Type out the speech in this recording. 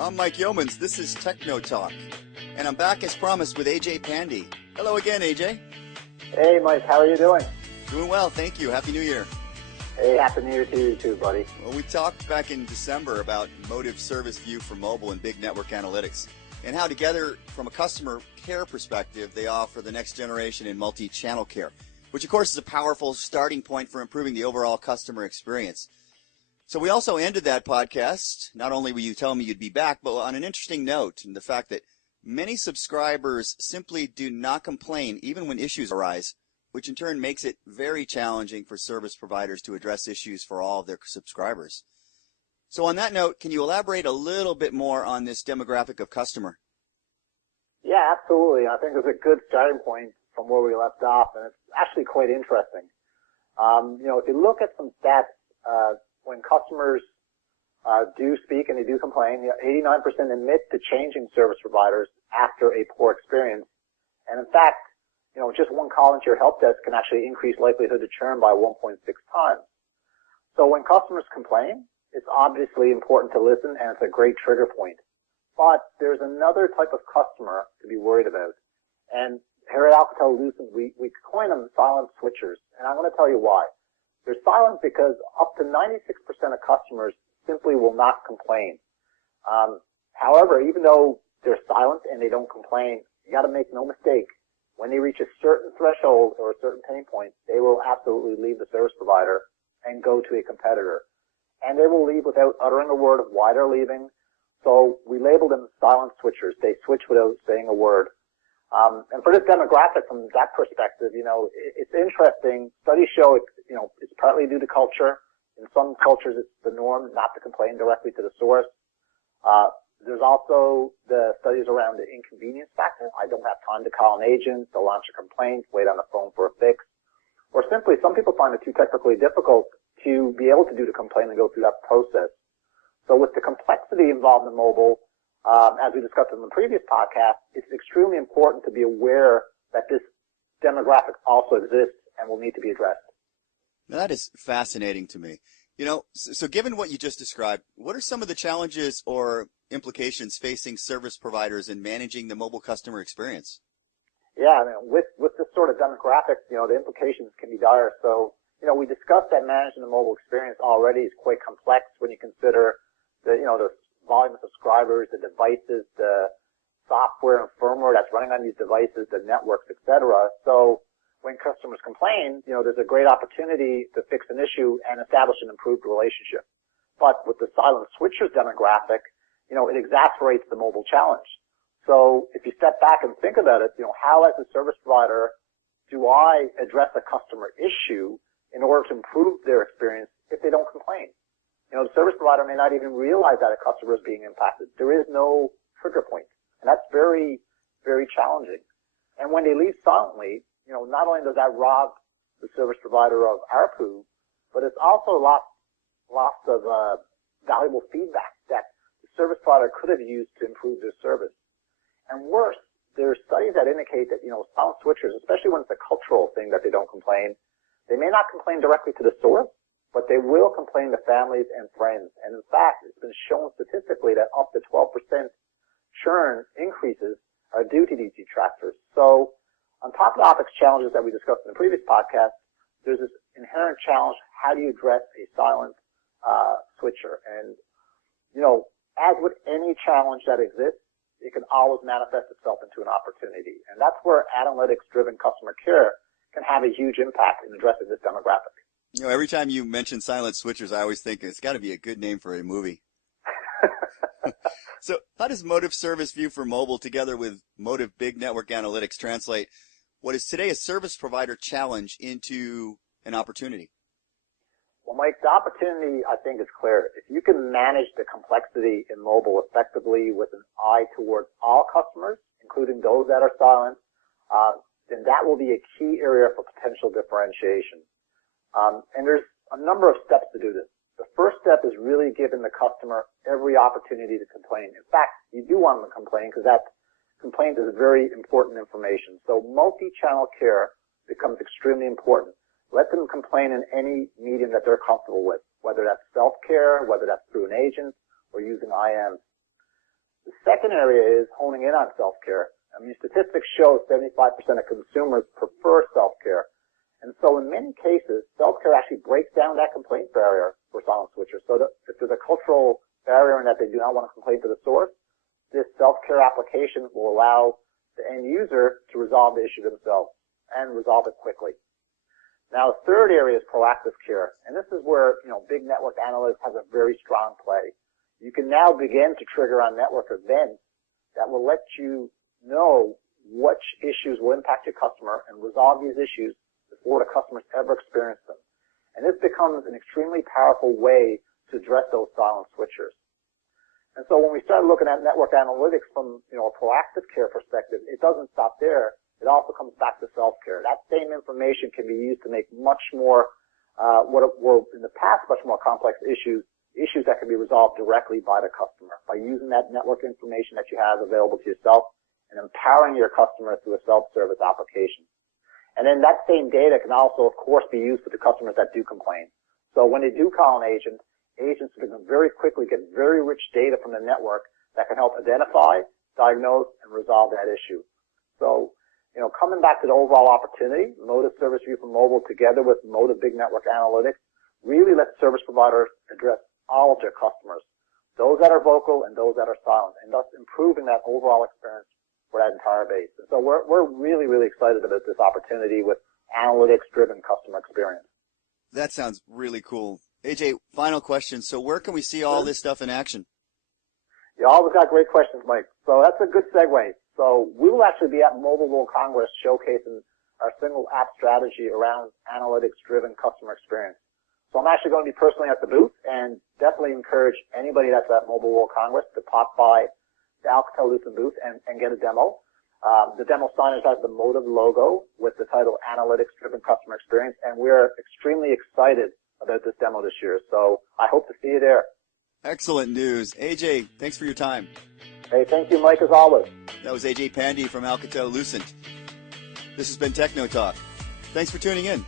I'm Mike Yeomans. This is Techno Talk, and I'm back as promised with Ajay Pande. Hello again, Ajay. Hey, Mike. How are you doing? Doing well, thank you. Happy New Year. Hey, Happy New Year to you too, buddy. Well, we talked back in December about Motive Service View for mobile and big network analytics, and how together, from a customer care perspective, they offer the next generation in multi-channel care, which of course is a powerful starting point for improving the overall customer experience. So we also ended that podcast, not only were you telling me you'd be back, but on an interesting note, and the fact that many subscribers simply do not complain even when issues arise, which in turn makes it very challenging for service providers to address issues for all of their subscribers. So on that note, can you elaborate a little bit more on this demographic of customer? Yeah, absolutely. I think it's a good starting point from where we left off, and it's actually quite interesting. If you look at some stats, when customers do speak and they do complain, 89% admit to changing service providers after a poor experience. And in fact, just one call into your help desk can actually increase likelihood to churn by 1.6 times. So when customers complain, it's obviously important to listen, and it's a great trigger point. But there's another type of customer to be worried about. And here at Alcatel-Lucent, we coin them silent switchers. And I'm going to tell you why. They're silent because up to 96% of customers simply will not complain. However, even though they're silent and they don't complain, you got to make no mistake. When they reach a certain threshold or a certain pain point, they will absolutely leave the service provider and go to a competitor. And they will leave without uttering a word of why they're leaving. So we label them silent switchers. They switch without saying a word. And for this demographic, from that perspective, it's interesting. Studies show it's partly due to culture. In some cultures, it's the norm not to complain directly to the source. There's also the studies around the inconvenience factor. I don't have time to call an agent. They'll launch a complaint, wait on the phone for a fix. Or simply, some people find it too technically difficult to be able to do the complaint and go through that process. So with the complexity involved in mobile, as we discussed in the previous podcast, it's extremely important to be aware that this demographic also exists and will need to be addressed. Now, that is fascinating to me. So given what you just described, what are some of the challenges or implications facing service providers in managing the mobile customer experience? Yeah, with this sort of demographic, the implications can be dire. So, we discussed that managing the mobile experience already is quite complex when you consider the volume of subscribers, the devices, the software and firmware that's running on these devices, the networks, etc. So when customers complain, there's a great opportunity to fix an issue and establish an improved relationship. But with the silent switchers demographic, it exacerbates the mobile challenge. So if you step back and think about it, how as a service provider do I address a customer issue in order to improve their experience if they don't complain? The service provider may not even realize that a customer is being impacted. There is no trigger point. And that's very, very challenging. And when they leave silently, not only does that rob the service provider of ARPU, but it's also loss of valuable feedback that the service provider could have used to improve their service. And worse, there are studies that indicate that, silent switchers, especially when it's a cultural thing that they don't complain, they may not complain directly to the source, but they will complain to families and friends. And in fact, it's been shown statistically that up to 12% churn increases are due to these detractors. So on top of the OpEx challenges that we discussed in the previous podcast, there's this inherent challenge: how do you address a silent switcher? And, as with any challenge that exists, it can always manifest itself into an opportunity. And that's where analytics-driven customer care can have a huge impact in addressing this demographic. Every time you mention silent switchers, I always think it's got to be a good name for a movie. So how does Motive Service View for mobile together with Motive Big Network Analytics translate what is today a service provider challenge into an opportunity? Well, Mike, the opportunity, I think, is clear. If you can manage the complexity in mobile effectively with an eye towards all customers, including those that are silent, then that will be a key area for potential differentiation. And there's a number of steps to do this. The first step is really giving the customer every opportunity to complain. In fact, you do want them to complain because that complaint is very important information. So multi-channel care becomes extremely important. Let them complain in any medium that they're comfortable with, whether that's self-care, whether that's through an agent, or using IM. Second area is honing in on self-care. I mean, statistics show 75% of consumers prefer self-care. And so in many cases, self-care actually breaks down that complaint barrier for silent switchers. So that if there's a cultural barrier in that they do not want to complain to the source, this self-care application will allow the end user to resolve the issue themselves and resolve it quickly. Now, the third area is proactive care. And this is where, big network analytics has a very strong play. You can now begin to trigger on network events that will let you know which issues will impact your customer and resolve these issues before the customers ever experience them. And this becomes an extremely powerful way to address those silent switchers. And so when we start looking at network analytics from, a proactive care perspective, it doesn't stop there. It also comes back to self-care. That same information can be used to make much more, what were in the past much more complex issues that can be resolved directly by the customer by using that network information that you have available to yourself and empowering your customer through a self-service application. And then that same data can also, of course, be used for the customers that do complain. So when they do call an agent, agents can very quickly get very rich data from the network that can help identify, diagnose, and resolve that issue. So, coming back to the overall opportunity, Motive Service View for Mobile together with Motive Big Network Analytics really lets service providers address all of their customers, those that are vocal and those that are silent, and thus improving that overall experience for that entire base. And so we're really, really excited about this opportunity with analytics-driven customer experience. That sounds really cool. AJ, final question. So where can we see all this stuff in action? You always got great questions, Mike. So that's a good segue. So we will actually be at Mobile World Congress showcasing our single app strategy around analytics-driven customer experience. So I'm actually going to be personally at the booth and definitely encourage anybody that's at Mobile World Congress to pop by the Alcatel-Lucent booth and get a demo. The demo signage has the Motive logo with the title Analytics-Driven Customer Experience, and we're extremely excited about this demo this year. So I hope to see you there. Excellent news. AJ, thanks for your time. Hey, thank you, Mike, as always. That was Ajay Pande from Alcatel-Lucent. This has been Techno Talk. Thanks for tuning in.